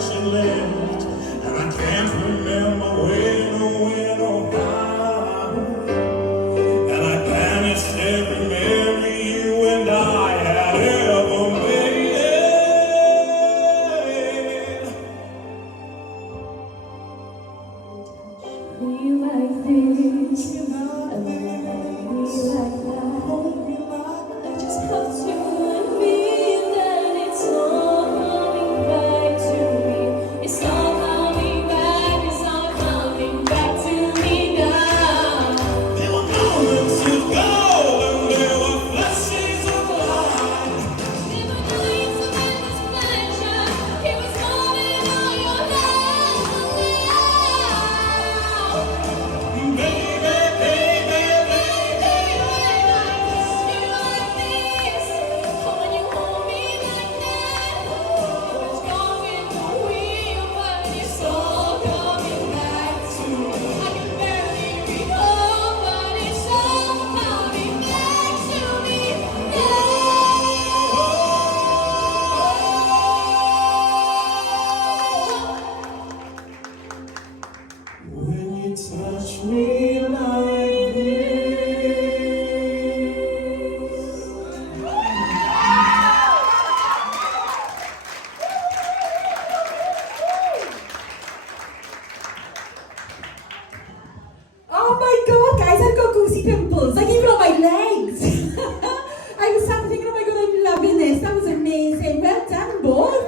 that you left, and I can't remember when or how, and I banished every memory you and I had ever made. Me like this, and then me like that. I just have to admit that it's not coming back to me. It's not coming back, it's not coming back to me now. There were moments of gold and there were flashes of light. There were nights of endless pleasure. It was falling on your hands and Baby, baby, baby. when I kiss you like this, or when you hold me like that, it's going for real, but it's all coming back to me. I can barely recall, but it's all coming back to me When you touch me like this. Oh my god, guys, I've got goosey pimples, like even on my legs. I was sat thinking, oh my god, I'm loving this. That was amazing. Well done, both.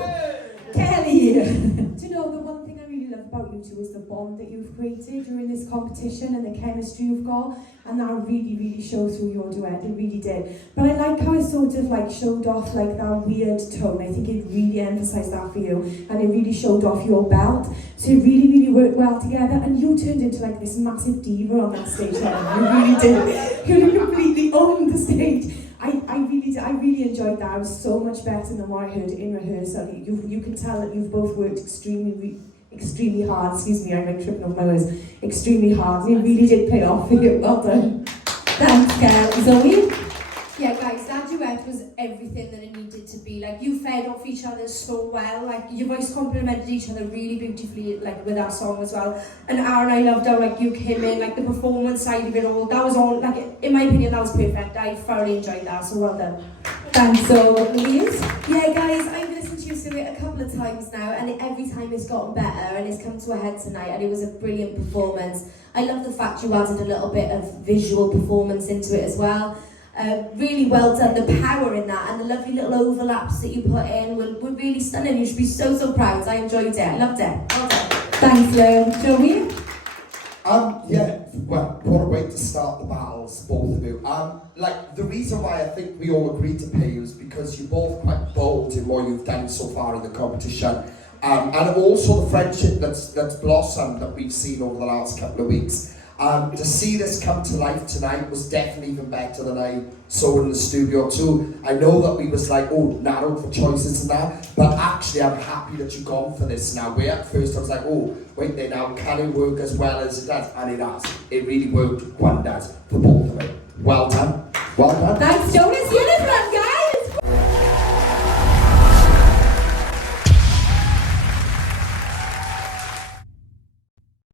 Kelly. Do you know, the one thing I really love about you two is the bond that you've created during this competition and the chemistry you've got. And that really, really showed through your duet. It really did. But I like how it sort of like showed off like that weird tone. I think it really emphasised that for you. And it really showed off your belt. So it really, really worked well together. And you turned into like this massive diva on that stage. Helen. You really did. You completely owned the stage. I really enjoyed that. It was so much better than what I heard in rehearsal. You could tell that you've both worked extremely hard. Excuse me, I'm like tripping over my words. Extremely hard. And it really did pay off for you. Well done. Thanks, Gail. Zoe? Yeah, guys, that duet was everything that it needed to be. Like, you fed off each other so well. Like, your voice complemented each other really beautifully, like, with that song as well. And Arran, I loved how, like, you came in, like, the performance side of it all. That was all, like, in my opinion, that was perfect. I thoroughly enjoyed that, so well done. Thanks, so Louise? Yeah, guys, I've listened to you sing it a couple of times now, and every time it's gotten better, and it's come to a head tonight, and it was a brilliant performance. I love the fact you added a little bit of visual performance into it as well. Really well done. The power in that and the lovely little overlaps that you put in were really stunning. You should be so proud. I enjoyed it. I loved it. Well done. Thanks, Lou. Joey? Yeah, well, what a way to start the battles, both of you. Like, the reason why I think we all agreed to pay you is because you're both quite bold in what you've done so far in the competition. And also the friendship that's blossomed that we've seen over the last couple of weeks. To see this come to life tonight was definitely even better than I saw in the studio too. I know that we was like, oh, narrowed for choices and that, but actually I'm happy that you've gone for this now. Where at first I was like, oh, wait there now, can it work as well as it does? And it has. It really worked wonders for both of it. Well done. Well done. Thanks, Joey.